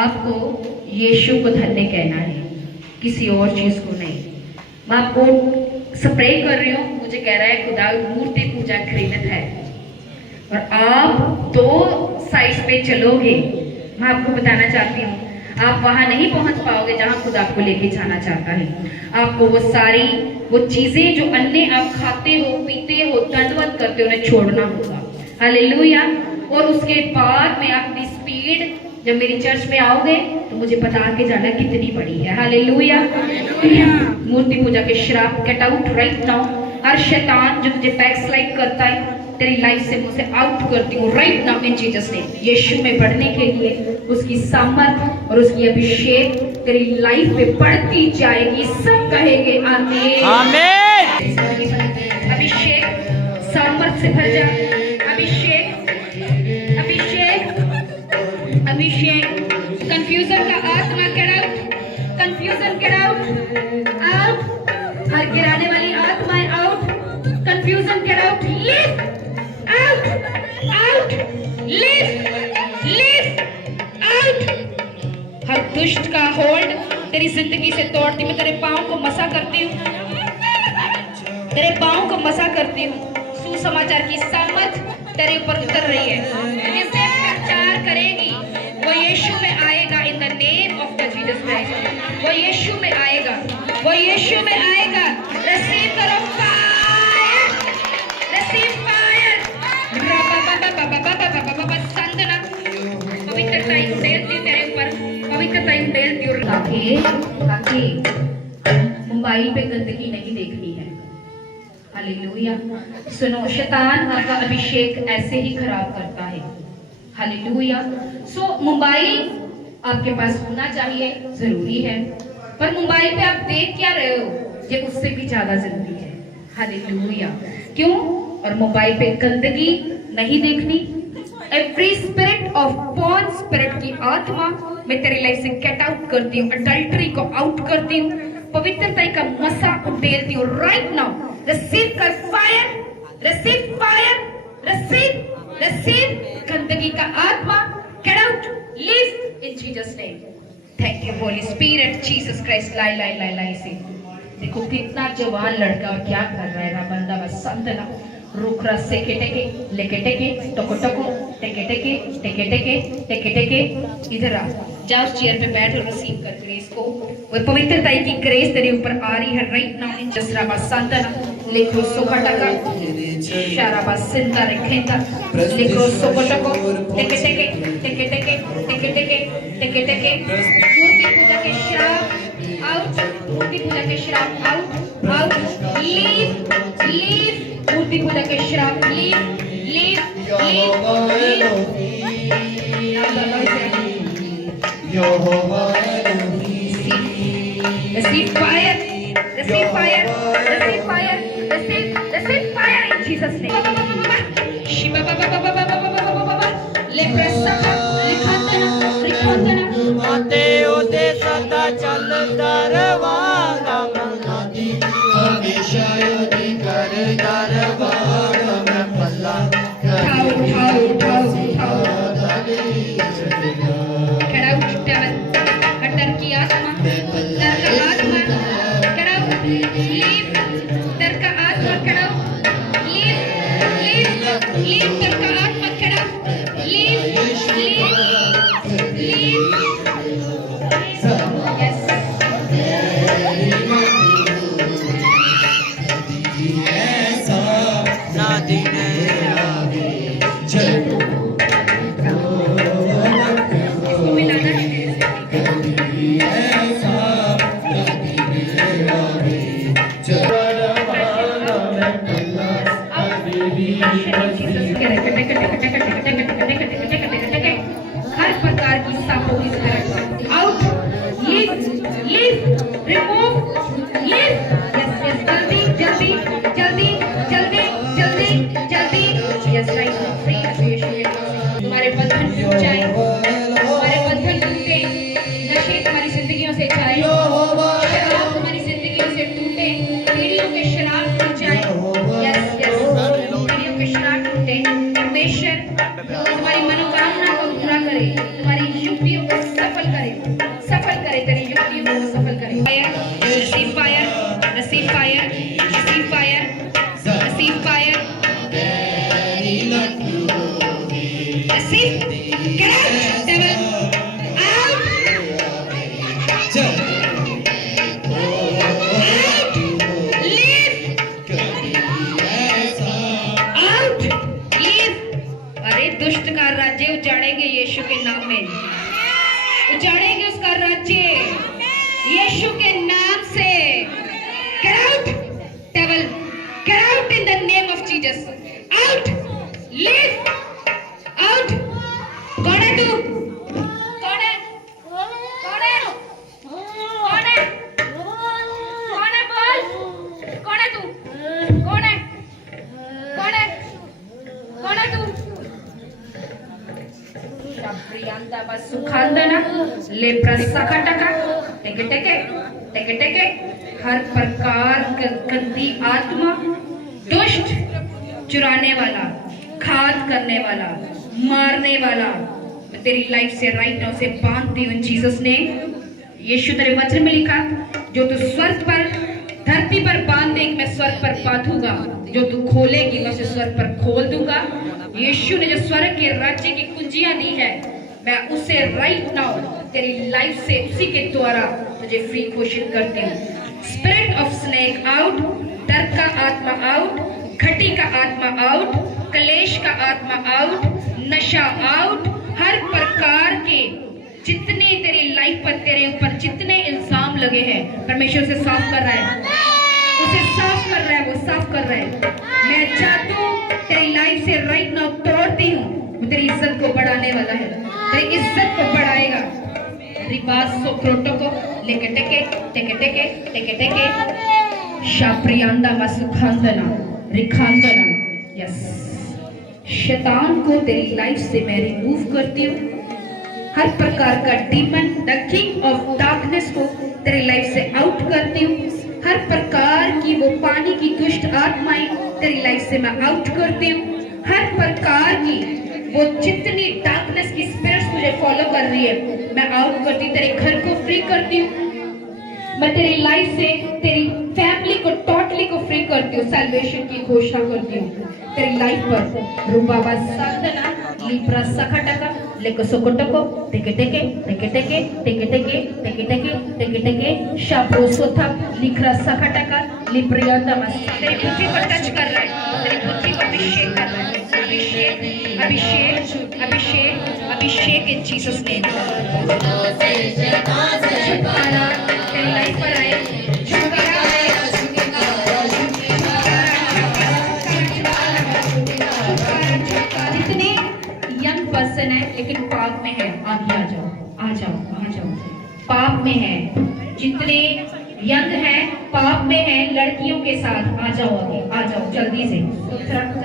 आपको यीशु को धन्य कहना है, किसी और चीज को नहीं। मैं आपको स्प्रे कर रही हूँ, मुझे कह रहा है खुदा मूर्ति पूजा घृणित है, और आप दो साइड पे चलोगे। मैं आपको बताना चाहती हूँ, आप वहां नहीं पहुंच पाओगे जहां खुदा आपको लेके जाना चाहता है। आपको वो चीजें जो अन्य आप खाते हो, पीते हो, दंडवत करते हो, उन्हें छोड़ना होगा। हालेलुया। और उसके बाद में अपनी स्पीड, जब मेरी चर्च में आओगे तो मुझे बता के जाना कितनी बड़ी है। हालेलुया। मूर्ति पूजा के श्राप गेट आउट राइट नाउ। हर शैतान जो तुझे बैकस्लाइड करता है तेरी लाइफ से, मुझे आउट करती हूँ right now in Jesus name. यीशु में बढ़ने के लिए उसकी सामर्थ और उसकी अभिषेक तेरी लाइफ में बढ़ती जाएगी। सब कहेंगे आमीन आमीन। अभिषेक सामर्थ से भर जा। अभिषेक अभिषेक अभिषेक। कंफ्यूजन का आत्मा get out, confusion get out, out. हर गिराने वाली आत्माएं out, confusion get out, leave out, out, leave, leave out. हर दुष्ट का होल्ड तेरी जिंदगी से तोड़ती। मैं तेरे पाँव को मसा करती हूँ, तेरे पाँव को मसा करती हूँ। सुसमाचार की सामर्थ तेरे ऊपर उतर रही है। जिससे प्रचार करेगी वो यीशु में आएगा। In the name of the Jesus Christ वो यीशु में आएगा, वो यीशु में आएगा। रिसीव करो फायर, रिसीव फायर। संदना पवित्र टाइम देती तेरे ऊपर, पवित्र टाइम देती। और ताकि मोबाइल पे गंदगी नहीं देखनी है। हालेलुया। सुनो, शैतान आपका अभिषेक ऐसे ही खराब करता है। हालेलुया। सो मोबाइल आपके पास होना चाहिए, जरूरी है, पर मोबाइल पे आप देख क्या रहे हो ये उससे भी ज्यादा जरूरी है। हालेलुया। क्यों? और मोबाइल पे गंदगी नहीं देखनी। Every spirit of porn spirit की आत्मा मैं तेरी लाइफ से गेट आउट करती हूँ। अडल्टरी को आउट करती हूँ। पवित्रता का मसा उठेलती हूँ राइट नाउ। रिसीव कर fire, receive fire, receive, receive. गंदगी का आत्मा get out, leave in Jesus name. Thank you holy spirit Jesus Christ. लाई लाई लाई लाई से देखो कितना जवान लड़का और क्या कर रहा है। बंदा बस संतना रुक रहा से टेके लेके टेके टको टको टेके टेके टेके टेके टेके टेके। इधर आ जाओ, चेयर पे बैठ और रिसीव कर ग्रेस को। वो पवित्रता की ग्रेस तेरे ऊपर आ रही है राइट नाउ इन जसरा बस संतना। लिखो सोखा टका शारा बस सिंता रखेगा। लिखो सोखा टको टेके टेके टेके टेके टेके टेके टेके टेके। मूर्ति पूजा के श्राप आउट, मूर्ति पूजा के श्राप आउट, आउट, लीव, लीव। मूर्ति पूजा के श्राप leave, leave, leave, receive fire, receive fire, receive fire, receive fire in Jesus name. Shiva baba baba baba baba baba le prasaka likhantana likhantana mate ode sada chal darwaga manadi hamesha yodi kar darwaga mein palla Get out, devil. Attack की आत्मा सफल करें। Receive fire, receive fire, receive fire, receive fire, receive, gate out devil, out, leave, out, leave. अरे दुष्ट का राज्य उजाड़ेंगे यीशु के नाम में, उजाड़ेंगे उसका राज्य यीशु के नाम से। Get out, devil, get out in the name of Jesus. Out, leave, out. कौन है तू? कौन है? कौन है? कौन है? कौन है बोल? कौन है तू? कौन है? कौन है? कौन है तू? प्रियंता बस सुखांदना ले प्रसखटका टेके टेके टेके टेके हर प्रकार गंदी आत्मा, दुष्ट, चुराने वाला, घात करने वाला, मारने वाला, मैं तेरी लाइफ से राइट नाउ से बांधती हूं इन जीसस ने। यीशु तेरे वचन में लिखा, जो तू स्वर्ग पर धरती पर बांध देगी मैं स्वर्ग पर बांधूंगा, जो तू खोलेगी मैं उसे स्वर्ग पर खोल दूंगा। यीशु ने जो स्वर्ग के राज्य की कुंजियां दी है, मैं उसे राइट नाउ तेरी लाइफ से उसी के द्वारा तुझे फ्री घोषित करती हूँ। स्पिरिट ऑफ स्नेक आउट, डर का आत्मा आउट, घटी का आत्मा आउट, कलेश का आत्मा आउट, नशा आउट, हर प्रकार के जितने तेरी लाइफ पर तेरे ऊपर जितने इल्जाम लगे हैं परमेश्वर से साफ कर रहा है, उसे साफ कर रहा है, वो साफ कर रहा है। मैं चाहता हूँ तेरी लाइफ से राइट नाउ तोड़ती हूँ, वो तेरी इज्जत को बढ़ाने वाला है, तेरी इज्जत को बढ़ाएगा। रिबास सो क्रोटो को लेके टेके टेके टेके टेके टेके शाप्रियांदा मसुखांदना रिखांदना। यस, शैतान को तेरी लाइफ से मैं रिमूव करती हूँ। हर प्रकार का demon, the king of darkness को तेरी लाइफ से आउट करती हूँ। हर प्रकार की वो पानी की दुष्ट आत्माएं तेरी लाइफ से मैं आउट करती हूँ। हर प्रकार की वो जितनी डार्कनेस की स्पिरिट्स मुझे फॉलो कर रही है मैं आउट करती हूँ, तेरे घर को फ्री करती हूँ। मैं तेरी लाइफ से तेरी फैमिली को टोटली को फ्री करती हूँ, सैल्वेशन की घोषणा करती हूँ तेरी लाइफ पर। रूबाबा साधना लिब्रा सखटका लेको सोकोटको टेके टेके टेके टेके टेके टेके टेके टेके टेके टेके शाप्रो सोथा लिब्रा सखटका लिब्रियांदा मस तेरी बुद्धि को टच कर रहा है, तेरी बुद्धि को अभिषेक कर रहा है। अभिषेक अभिषेक अभिषेक अभिषेक इन जीसस नेम। छुटकारा तेरी लाइफ पर आए, छुटकारा आए, जितने यंग पर्सन है लेकिन पाप में है आगे आ जाओ, आ जाओ, आ जाओ। पाप में है, जितने यंग है पाप में है लड़कियों के साथ आ जाओ, आगे आ जाओ जल्दी से।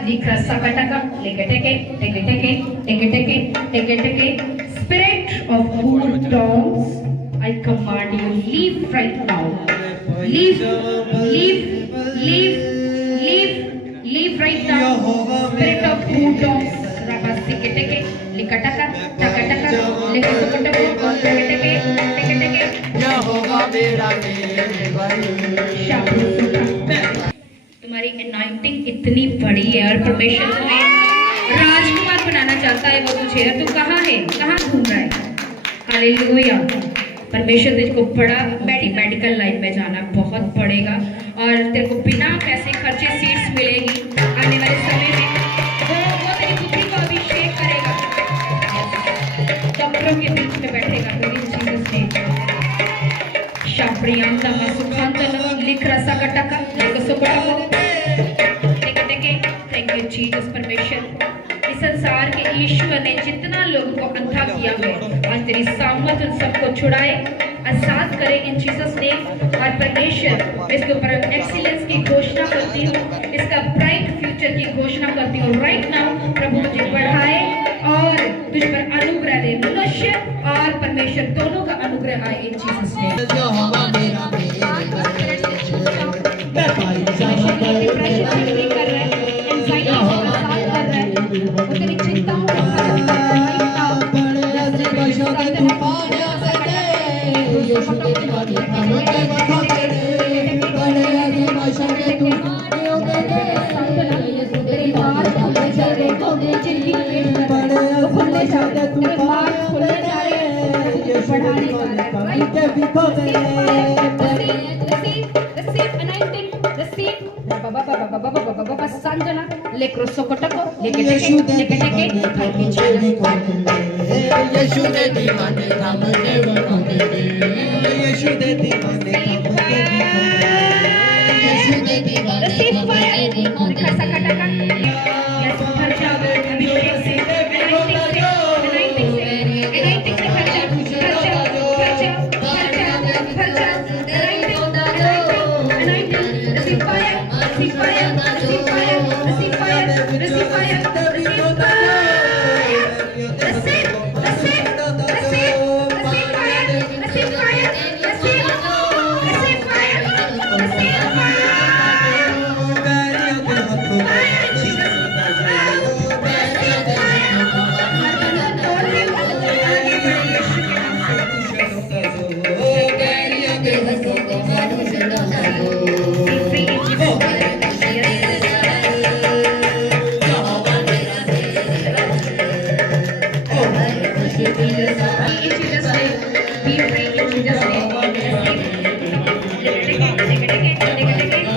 लिखा सकटका लेके टेके टेके टेके टेके टेके टेके टेके। Spirit of whoredoms, I command you leave right now, leave leave leave leave leave right now। Spirit of whoredoms rabasi के टेके लिकटका टका टका लेके सकटको टेके टेके टेके टेके यहोवा मेरा तुम्हारी अनॉइंटिंग इतनी बड़ी है और परमेश्वर तुम्हें राजकुमार बनाना चाहता है वो तुझे। और तू कहाँ है, कहाँ घूम रहा है? हालेलुया। परमेश्वर तुझको बड़ा मेडिकल लाइन में जाना बहुत पड़ेगा और तेरे को बिना पैसे खर्चे सीट्स मिलेगी आने वाले समय में। वो तेरी बुद्धि को अभिषेक करेगा, डॉक्टरों के बीच में बैठेगा तेरी जीसस ने। शाप्रियांदा मसुखांदना लिख रसा कटका लेको सुकोटको टेके टेके। Thank you Jesus. परमेश्वर इस संसार के ईश्वर ने जितना लोगों को अंधा किया है आज तेरी सामर्थ उन सबको छुड़ाए, आजाद करे इन जीसस ने। और परमेश्वर इसके ऊपर एक्सीलेंस की घोषणा करती हूँ, इसका ब्राइट फ्यूचर की घोषणा करती हूँ। राइट नाउ प्रभु तुझे बढ़ाए और तुझ पर अनुग्रह दे, मनुष्य और परमेश्वर दोनों का अनुग्रह आए इन जीसस ने। तेरी चिंताओं को Le crossocotaco, le che thank you Jesus. Yeshu दे दीवाने काम देव कोंदे यशु दे दीवाने काम देव यशु दे दीवाने काम देव कोंदे खसखटका यस खर्चा अभिषेक से एनाइटिंग से खर्चा receive fire receive fire receive fire receive fire receive fire receive fire receive fire receive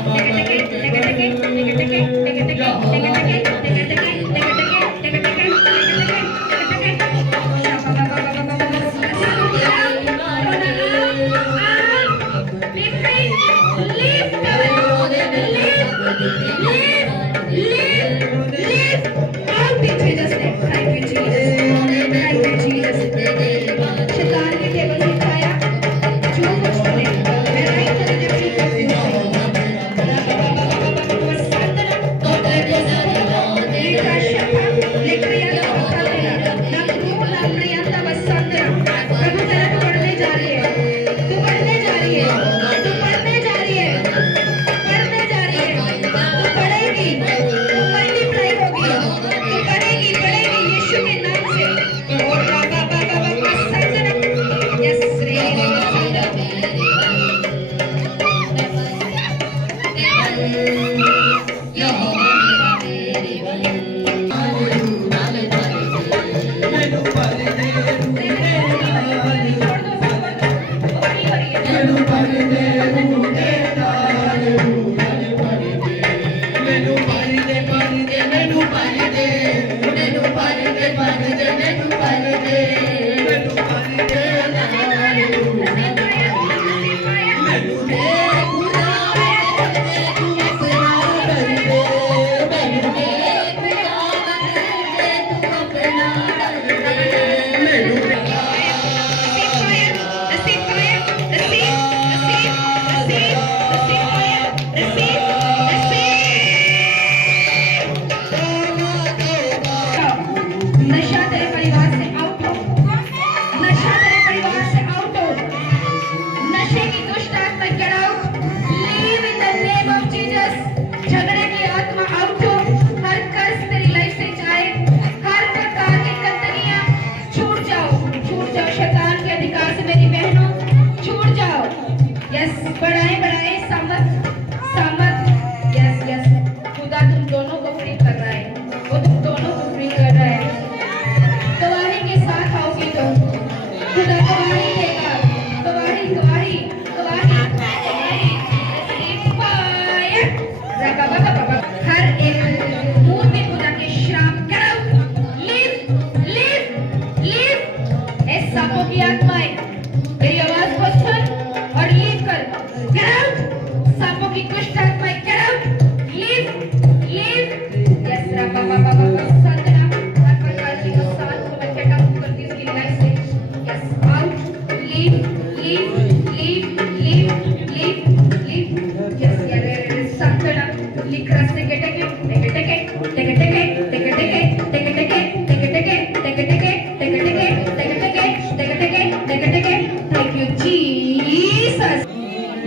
fire receive fire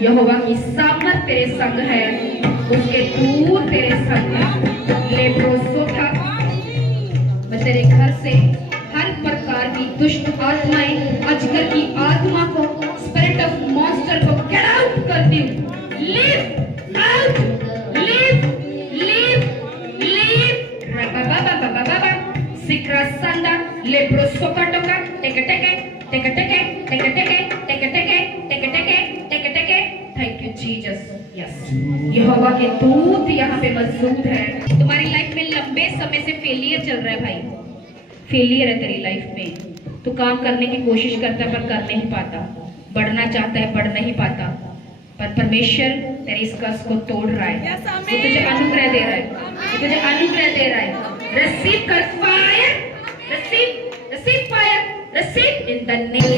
यहोवा की सामर्थ तेरे संग है, उसके दूर तेरे संग है। लेप्रोसो था, मैं तेरे घर से हर प्रकार की दुष्ट आत्माएं, अजगर की आत्मा को स्पिरिट स्पिरिट ऑफ मॉन्स्टर को गेट आउट करती हूँ। Leave out, leave leave leave. रबाबाबाबाबाबा सिक्रा संदा लेब्रो सोकाटोका टेके टेके टेके टेके टेके टेके टेके टेके टेके टेके टेके टेके। Thank you Jesus. यस, यहोवा के दूत यहाँ पे मौजूद है। तुम्हारी लाइफ में लंबे समय से फेलियर चल रहा है भाई, फेलियर है तेरी लाइफ में। तू काम करने की कोशिश करता है पर कर नहीं पाता, बढ़ना चाहता है बढ़ नहीं पाता, पर परमेश्वर तेरे इस कर्ज को तोड़ रहा है। वो तुझे अनुग्रह दे रहा है, वो तुझे अनुग्रह दे रहा है। रिसीव कर fire, receive fire, receive in the name.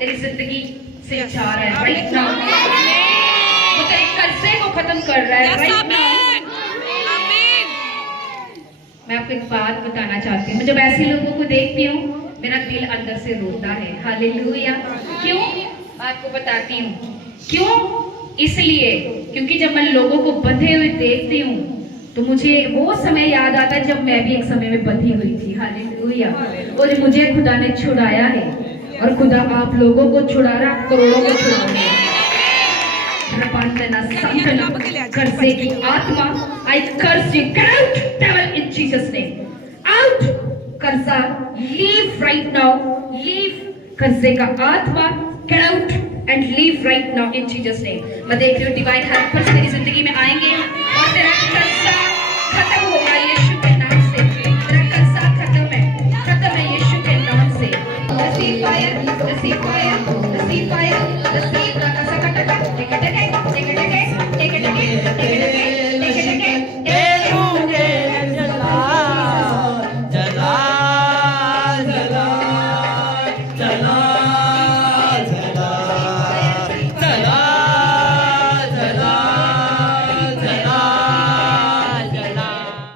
तेरी जिंदगी से जा रहा है राइट नाउ। वो तेरे कर्जे को खत्म कर रहा है राइट नाउ। मैं आपको एक बात बताना चाहती हूँ, मैं जब ऐसे लोगों को देखती हूँ मेरा दिल अंदर से रोता है। हालेलुया। क्यों? आपको बताती हूँ क्यों। इसलिए क्योंकि जब मैं लोगों को बंधे हुए देखती हूँ तो मुझे वो समय याद आता है जब मैं भी एक समय में बंधी हुई थी। हालेलुया। और मुझे खुदा ने छुड़ाया है और खुदा आप लोगों को छुड़ा रहा, करोड़ों को छुड़ा रहा है। कर्जे की आत्मा, I curse you, get out devil in Jesus name, out. कर्जा लीव राइट नाउ, लीव। कर्जे का आत्मा get out and leave right now in Jesus name. मैं देख रही हूँ डिवाइन हेल्पर्स तेरी जिंदगी में आएंगे और तेरा कर्जा खत्म होगा यीशु के नाम से। तेरा कर्जा खत्म है यीशु के नाम से। Receive fire, receive fire, receive fire.